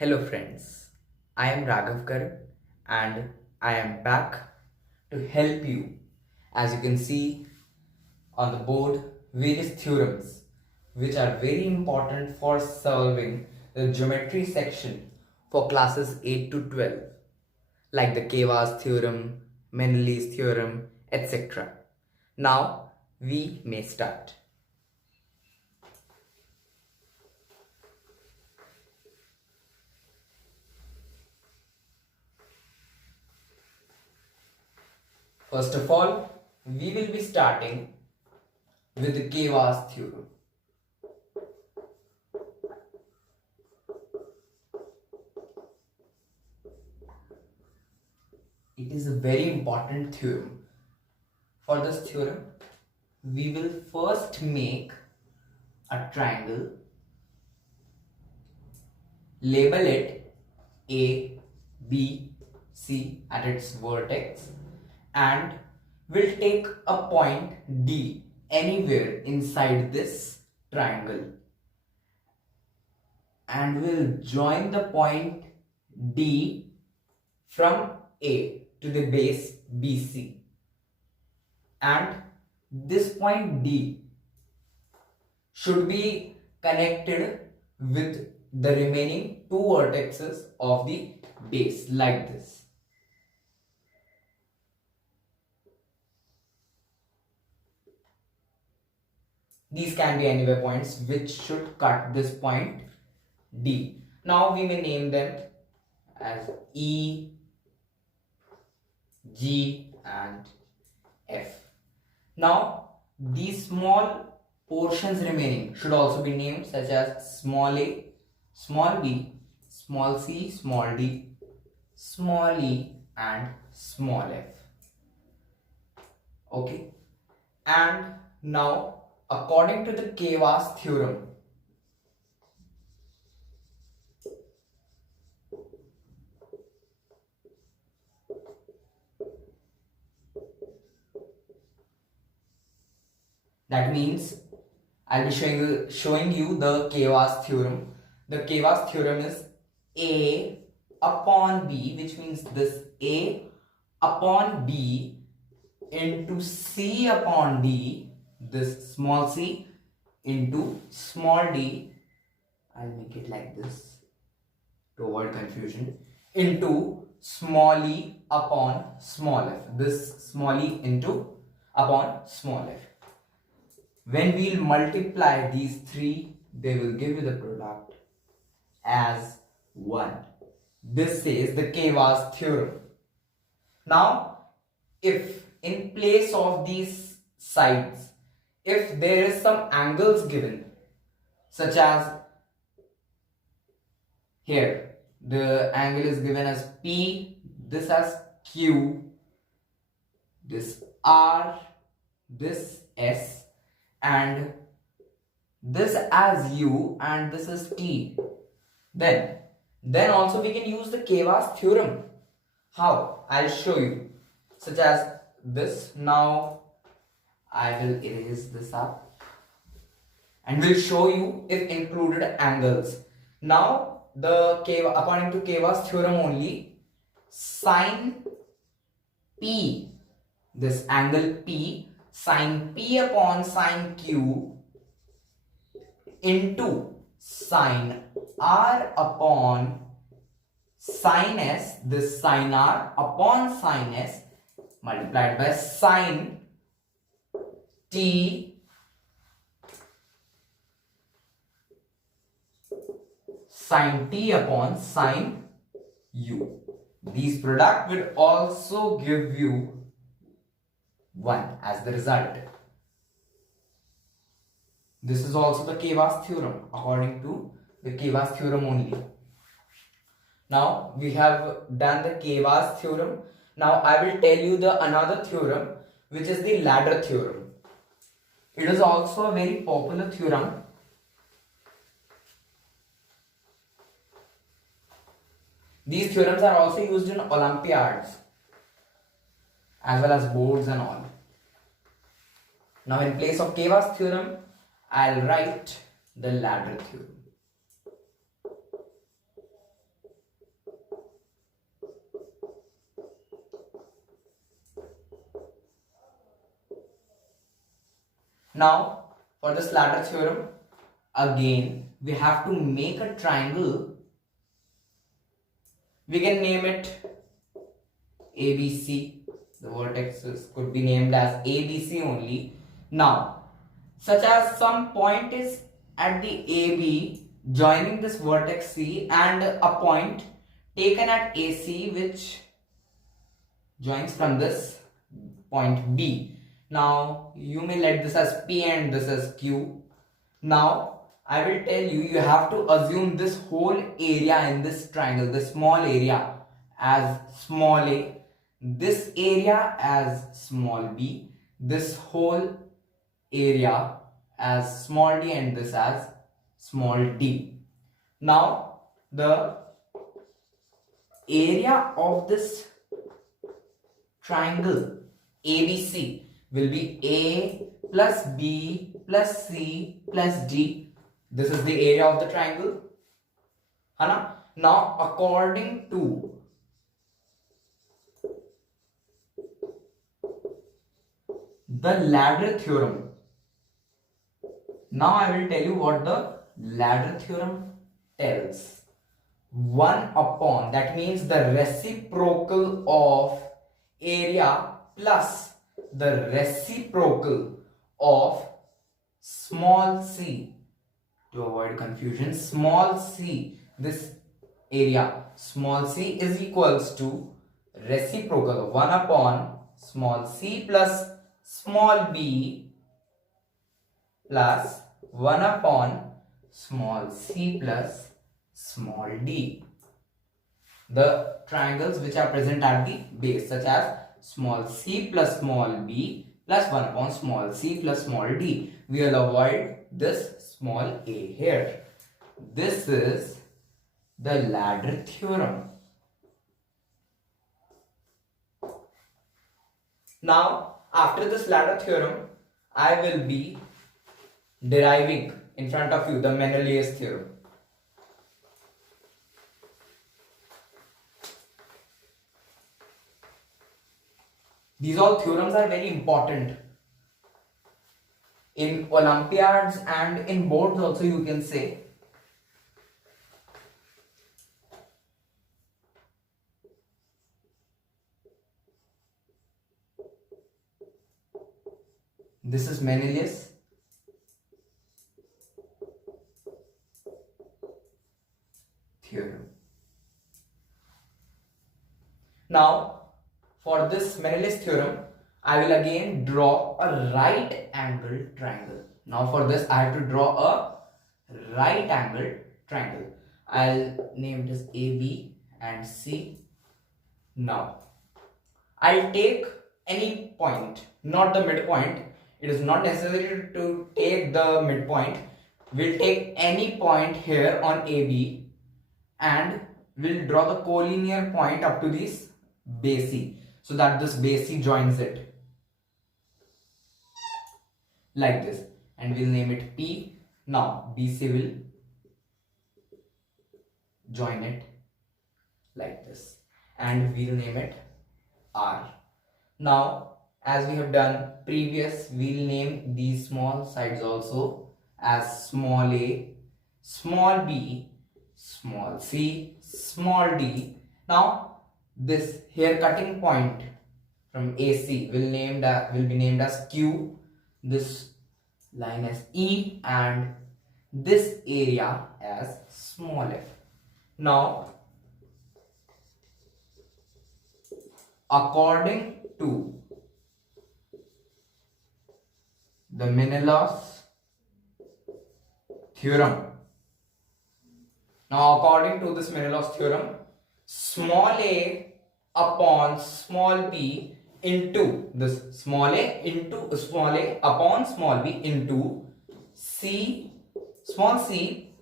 Hello friends, I am Raghav Garg and I am back to help you. As you can see on the board, various theorems which are very important for solving the geometry section for classes 8 to 12, like the Ceva's theorem, Menelaus theorem, etc. Now we may start. First of all, we will be starting with the Ceva's theorem. It is a very important theorem. For this theorem, we will first make a triangle, label it A, B, C at its vertex, and we'll take a point D anywhere inside this triangle, and we'll join the point D from A to the base BC, and this point D should be connected with the remaining two vertices of the base like this. These can be anywhere points which should cut this point D. Now we may name them as E, G and F. Now these small portions remaining should also be named, such as small a, small b, small c, small d, small e and small f. Okay, and now according to the Ceva's theorem, that means I'll be showing you the Ceva's theorem. The Ceva's theorem is A upon B, which means this A upon B into C upon D, this small c into small d, I'll make it like this to avoid confusion, into small e upon small f, this small e into upon small f. When we'll multiply these three, they will give you the product as 1. This is the Ceva's theorem. Now, if in place of these sides, if there is some angles given, such as here, the angle is given as P, this as Q, this R, this S, and this as U, and this is T, then also we can use the Ceva's theorem. How? I'll show you. Such as this. Now I will erase this up and will show you if included angles. Now according to Ceva's theorem only, sine P, this angle P, sine P upon sine Q into sine R upon sine S, this sine R upon sine S multiplied by sine T sine T upon sine U. These product will also give you 1 as the result. This is also the Ceva's theorem according to the Ceva's theorem only. Now we have done the Ceva's theorem. Now I will tell you the another theorem, which is the ladder theorem. It is also a very popular theorem. These theorems are also used in Olympiads as well as boards and all. Now in place of Ceva's theorem, I'll write the ladder theorem. Now for this ladder theorem, again we have to make a triangle. We can name it ABC. The vertices could be named as ABC only. Now, such as some point is at the AB joining this vertex C and a point taken at AC which joins from this point B. Now, you may let this as P and this as Q. Now, I will tell you, you have to assume this whole area in this triangle, this small area as small a, this area as small b, this whole area as small d and this as small d. Now, the area of this triangle ABC will be A plus B plus C plus D. This is the area of the triangle. Now, according to the ladder theorem, now I will tell you what the ladder theorem tells. 1 upon, that means the reciprocal of area plus the reciprocal of small c. To avoid confusion, small c, this area small c is equals to reciprocal 1 upon small c plus small b plus 1 upon small c plus small d. The triangles which are present at the base, such as small c plus small b plus 1 upon small c plus small d. We will avoid this small a here. This is the ladder theorem. Now, after this ladder theorem, I will be deriving in front of you the Menelaus theorem. These all theorems are very important in Olympiads and in boards also, you can say. This is Menelaus theorem. Now, for this Menelaus theorem, I will again draw a right angled triangle. Now for this, I have to draw a right angled triangle. I'll name this AB and C. Now, I'll take any point, not the midpoint. It is not necessary to take the midpoint. We'll take any point here on AB and we'll draw the collinear point up to this base C, so that this base C joins it like this, and we'll name it P. Now BC will join it like this, and we'll name it R. Now, as we have done previous, we'll name these small sides also as small a, small b, small c, small d. Now this here cutting point from AC will be named as Q, this line as E, and this area as small f. Now, according to the Menelaus theorem, small a upon small b into this small a upon small b into small c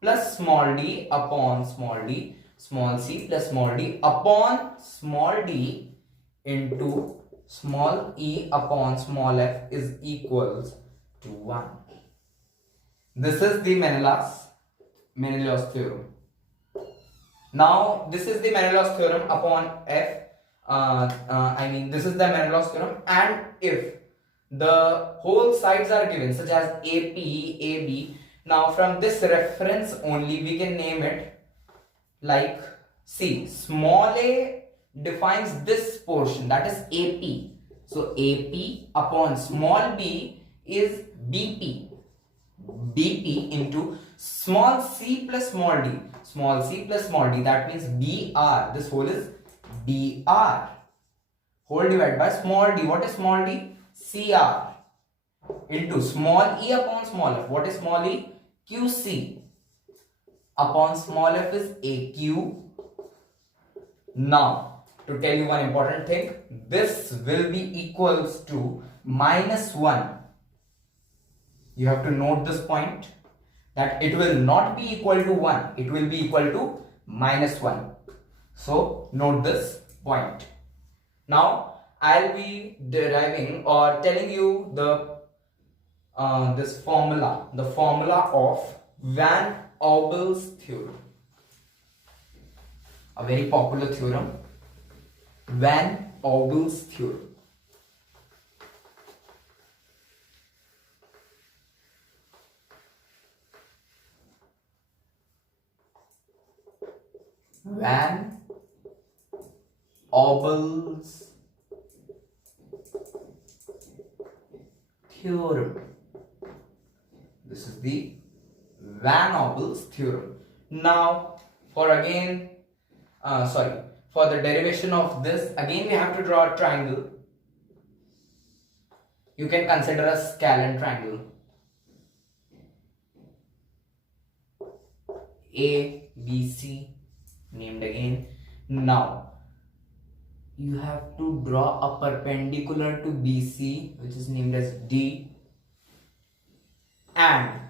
plus small d upon small d, small c plus small d upon small d into small e upon small f is equals to 1. This is the Menelaus theorem. Now this is the Menelaus theorem upon f. This is the Menelaus theorem, and if the whole sides are given, such as AP, AB. Now from this reference only we can name it like, see, small a defines this portion, that is AP. So AP upon small b is BP. BP into small c plus small d. Small c plus small d, that means BR. This whole is BR. Whole divided by small d. What is small d? CR. Into small e upon small f. What is small e? QC. Upon small f is AQ. Now, to tell you one important thing, this will be equals to -1. You have to note this point, that it will not be equal to 1. It will be equal to -1. So, note this point. Now, I'll be deriving or telling you the this formula, the formula of Van Aubel's theorem. A very popular theorem, Van Aubel's theorem. Van Aubel's theorem. This is the Van Aubel's theorem. Now, for the derivation of this, again we have to draw a triangle. You can consider a scalene triangle. A, B, C, named again. Now, you have to draw a perpendicular to BC, which is named as D. And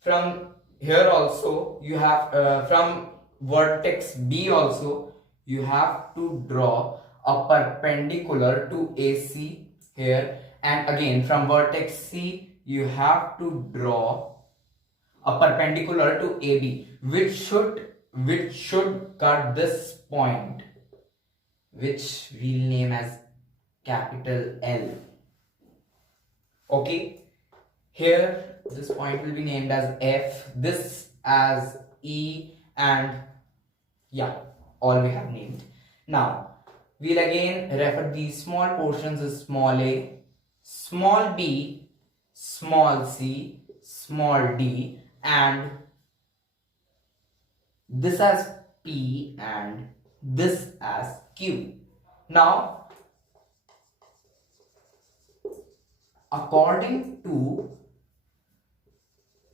from here also, you have, from vertex B also, you have to draw a perpendicular to AC here. And again, from vertex C, you have to draw a perpendicular to AB, which should cut this point, which we'll name as capital L. Okay, here this point will be named as F, this as E, and yeah, all we have named. Now, we'll again refer these small portions as small a, small b, small c, small d, and this as P and this as Q. Now, according to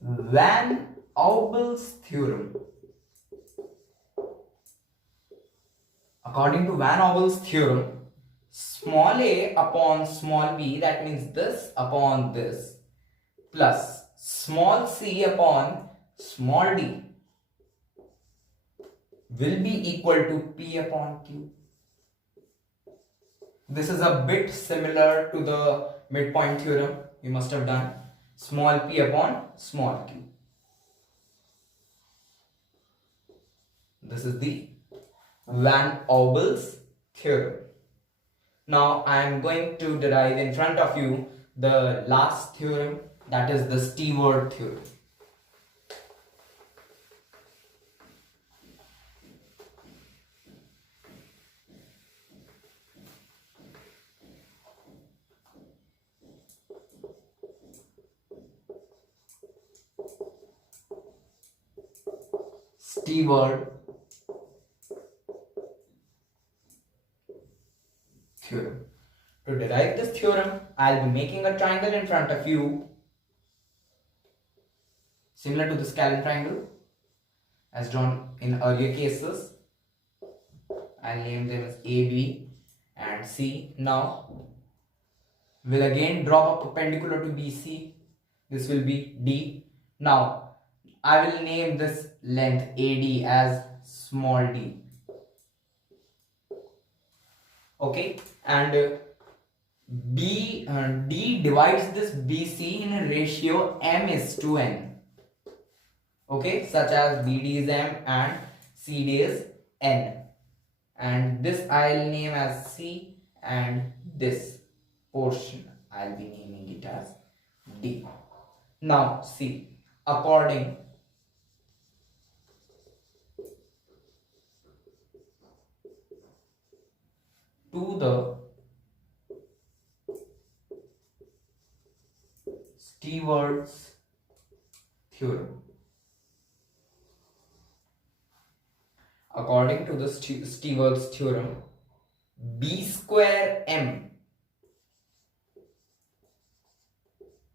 Van Aubel's theorem, small a upon small b, that means this upon this, plus small c upon small d will be equal to P upon Q. This is a bit similar to the midpoint theorem you must have done. Small p upon small q. This is the Van Aubel's theorem. Now I am going to derive in front of you the last theorem, that is the Steward theorem. Steward theorem. To derive this theorem, I'll be making a triangle in front of you, similar to the scalene triangle as drawn in earlier cases. I'll name them as A, B and C. Now, we'll again draw a perpendicular to BC. This will be D. Now, I will name this length AD as small d. Okay, and D divides this BC in a ratio m:n. Okay, such as BD is m and CD is n. And this I'll name as C, and this portion I'll be naming it as D. Now see, according to the Steward's theorem, according to the Steward's theorem, B square M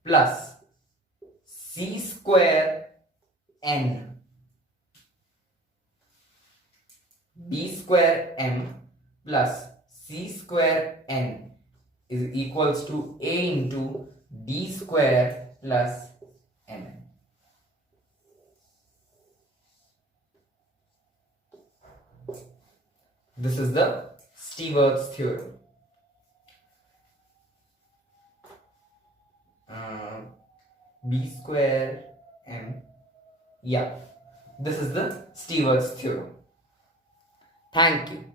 plus C square N, B square M plus C square N is equals to A into D square plus N. This is the Steward's theorem. B square M. Yeah, this is the Steward's theorem. Thank you.